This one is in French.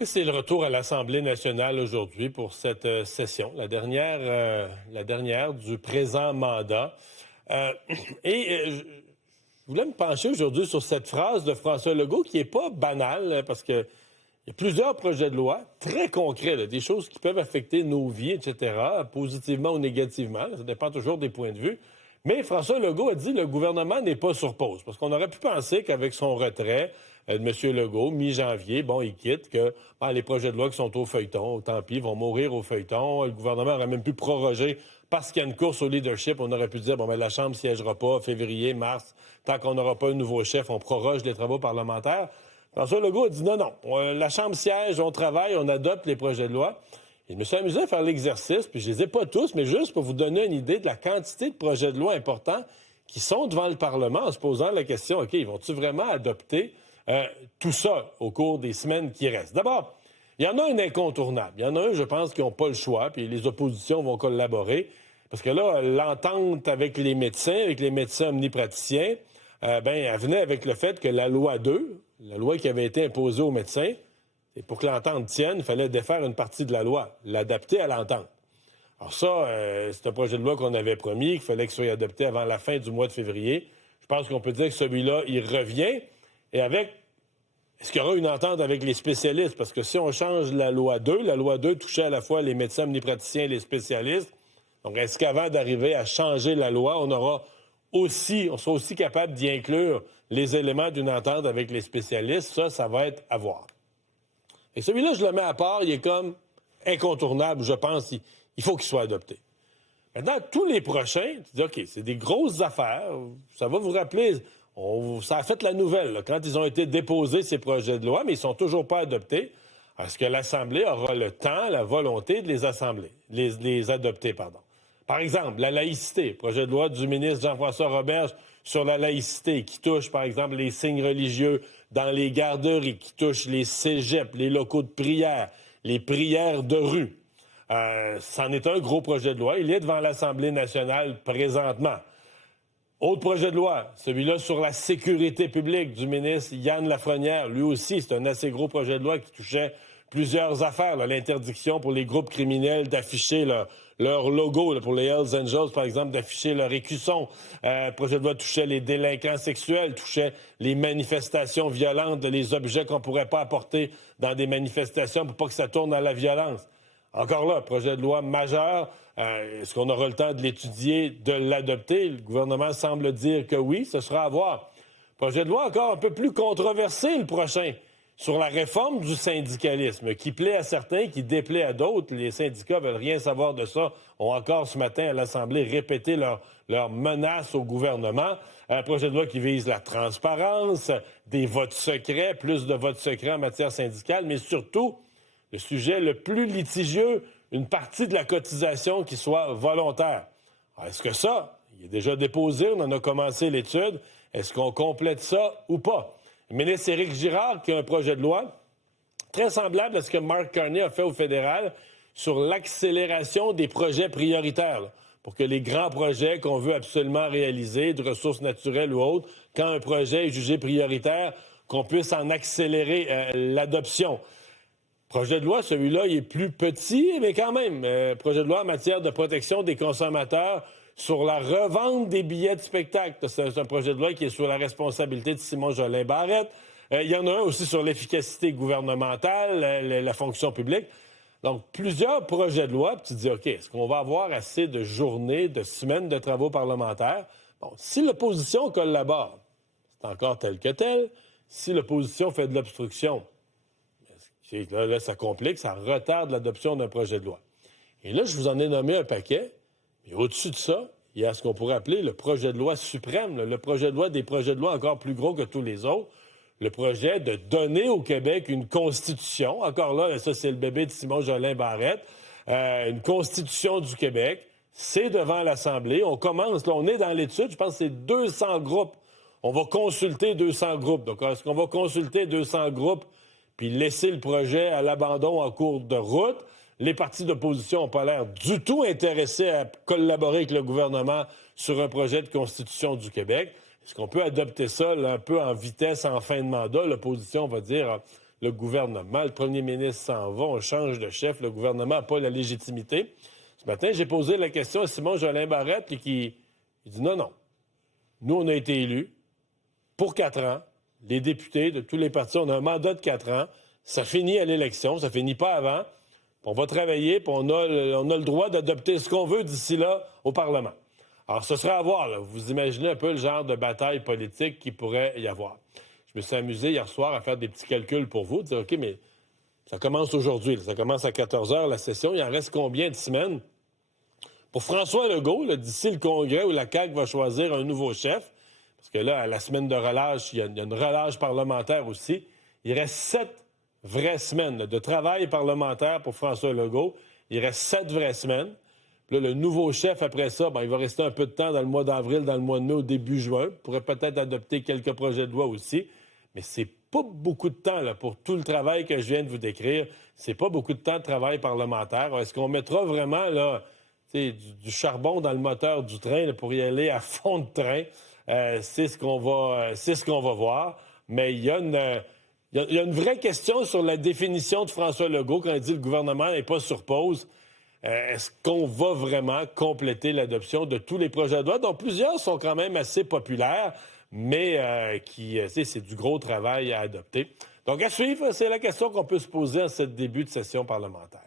Et c'est le retour à l'Assemblée nationale aujourd'hui pour cette session, la dernière du présent mandat. Euh, je voulais me pencher aujourd'hui sur cette phrase de François Legault qui n'est pas banale, parce qu'il y a plusieurs projets de loi très concrets, là, des choses qui peuvent affecter nos vies, etc., positivement ou négativement. Ça dépend toujours des points de vue. Mais François Legault a dit que le gouvernement n'est pas sur pause. Parce qu'on aurait pu penser qu'avec son retrait de M. Legault, mi-janvier, bon, il quitte, que les projets de loi qui sont au feuilleton, tant pis, vont mourir au feuilleton. Le gouvernement aurait même pu proroger parce qu'il y a une course au leadership. On aurait pu dire, la Chambre ne siégera pas février, mars. Tant qu'on n'aura pas un nouveau chef, on proroge les travaux parlementaires. François Legault a dit non, la Chambre siège, on travaille, on adopte les projets de loi. Et je me suis amusé à faire l'exercice, puis je les ai pas tous, mais juste pour vous donner une idée de la quantité de projets de loi importants qui sont devant le Parlement en se posant la question, OK, vont-ils vraiment adopter tout ça au cours des semaines qui restent? D'abord, il y en a un incontournable. Il y en a un, je pense, qui n'ont pas le choix, puis les oppositions vont collaborer. Parce que là, l'entente avec les médecins omnipraticiens, elle venait avec le fait que la loi 2, la loi qui avait été imposée aux médecins, et pour que l'entente tienne, il fallait défaire une partie de la loi, l'adapter à l'entente. Alors ça, c'est un projet de loi qu'on avait promis, qu'il fallait qu'il soit adopté avant la fin du mois de février. Je pense qu'on peut dire que celui-là, il revient. Et est-ce qu'il y aura une entente avec les spécialistes? Parce que si on change la loi 2 touchait à la fois les médecins omnipraticiens et les spécialistes. Donc, est-ce qu'avant d'arriver à changer la loi, on sera aussi capable d'y inclure les éléments d'une entente avec les spécialistes? Ça va être à voir. Et celui-là, je le mets à part, il est comme incontournable, je pense, il faut qu'il soit adopté. Maintenant, tous les prochains, tu dis, OK, c'est des grosses affaires, ça va vous rappeler, ça a fait la nouvelle, là, quand ils ont été déposés, ces projets de loi, mais ils ne sont toujours pas adoptés. Est-ce que l'Assemblée aura le temps, la volonté de les adopter, pardon. Par exemple, la laïcité, projet de loi du ministre Jean-François Roberge sur la laïcité, qui touche, par exemple, les signes religieux dans les garderies, qui touche les cégeps, les locaux de prière, les prières de rue. C'en est un gros projet de loi. Il est devant l'Assemblée nationale présentement. Autre projet de loi, celui-là sur la sécurité publique du ministre Yann Lafrenière. Lui aussi, c'est un assez gros projet de loi qui touchait plusieurs affaires. L'interdiction pour les groupes criminels d'afficher leur logo, là, pour les Hells Angels, par exemple, d'afficher leur écusson. Projet de loi touchait les délinquants sexuels, touchait les manifestations violentes, les objets qu'on pourrait pas apporter dans des manifestations pour pas que ça tourne à la violence. Encore là, projet de loi majeur. Est-ce qu'on aura le temps de l'étudier, de l'adopter? Le gouvernement semble dire que oui, ce sera à voir. Projet de loi encore un peu plus controversé, le prochain, sur la réforme du syndicalisme, qui plaît à certains, qui déplaît à d'autres. Les syndicats veulent rien savoir de ça. Ont encore ce matin à l'Assemblée répété leurs menaces au gouvernement. Un projet de loi qui vise la transparence, des votes secrets, plus de votes secrets en matière syndicale, mais surtout, le sujet le plus litigieux, une partie de la cotisation qui soit volontaire. Alors, est-ce que ça, il est déjà déposé, on en a commencé l'étude, est-ce qu'on complète ça ou pas? Le ministre Éric Girard, qui a un projet de loi très semblable à ce que Mark Carney a fait au fédéral sur l'accélération des projets prioritaires, là, pour que les grands projets qu'on veut absolument réaliser, de ressources naturelles ou autres, quand un projet est jugé prioritaire, qu'on puisse en accélérer l'adoption. Projet de loi, celui-là, il est plus petit, mais quand même. Projet de loi en matière de protection des consommateurs sur la revente des billets de spectacle. C'est un projet de loi qui est sous la responsabilité de Simon Jolin Barrette. Il y en a un aussi sur l'efficacité gouvernementale, la fonction publique. Donc, plusieurs projets de loi. Puis tu te dis, OK, est-ce qu'on va avoir assez de journées, de semaines de travaux parlementaires? Bon, si l'opposition collabore, c'est encore tel que tel. Si l'opposition fait de l'obstruction, là, ça complique, ça retarde l'adoption d'un projet de loi. Et là, je vous en ai nommé un paquet. Et au-dessus de ça, il y a ce qu'on pourrait appeler le projet de loi suprême, le projet de loi des projets de loi encore plus gros que tous les autres. Le projet de donner au Québec une constitution. Encore là, ça, c'est le bébé de Simon Jolin Barrette. Une constitution du Québec. C'est devant l'Assemblée. On commence, là, on est dans l'étude. Je pense que c'est 200 groupes. On va consulter 200 groupes. Donc, est-ce qu'on va consulter 200 groupes puis laisser le projet à l'abandon en cours de route? Les partis d'opposition n'ont pas l'air du tout intéressés à collaborer avec le gouvernement sur un projet de constitution du Québec. Est-ce qu'on peut adopter ça là, un peu en vitesse en fin de mandat? L'opposition va dire le gouvernement. Le premier ministre s'en va, on change de chef, le gouvernement n'a pas la légitimité. Ce matin, j'ai posé la question à Simon-Jolin Barrette, et il dit non. Nous, on a été élus pour 4 ans. Les députés de tous les partis, on a un mandat de 4 ans. Ça finit à l'élection, ça finit pas avant. On va travailler, puis on a le droit d'adopter ce qu'on veut d'ici là au Parlement. Alors, ce serait à voir, là. Vous imaginez un peu le genre de bataille politique qu'il pourrait y avoir. Je me suis amusé hier soir à faire des petits calculs pour vous, de dire, OK, mais ça commence aujourd'hui, là. Ça commence à 14 h la session. Il en reste combien de semaines? Pour François Legault, là, d'ici le Congrès où la CAQ va choisir un nouveau chef, parce que là, à la semaine de relâche, il y a une relâche parlementaire aussi, il reste 7 vraies semaines là, de travail parlementaire pour François Legault. Il reste 7 vraies semaines. Puis là, le nouveau chef, après ça, il va rester un peu de temps dans le mois d'avril, dans le mois de mai, au début juin. Il pourrait peut-être adopter quelques projets de loi aussi. Mais c'est pas beaucoup de temps là, pour tout le travail que je viens de vous décrire. C'est pas beaucoup de temps de travail parlementaire. Est-ce qu'on mettra vraiment là, du charbon dans le moteur du train là, pour y aller à fond de train? C'est ce qu'on va voir. Mais il y a une vraie question sur la définition de François Legault quand il dit que le gouvernement n'est pas sur pause. Est-ce qu'on va vraiment compléter l'adoption de tous les projets de loi, dont plusieurs sont quand même assez populaires, mais c'est du gros travail à adopter. Donc, à suivre, c'est la question qu'on peut se poser en ce début de session parlementaire.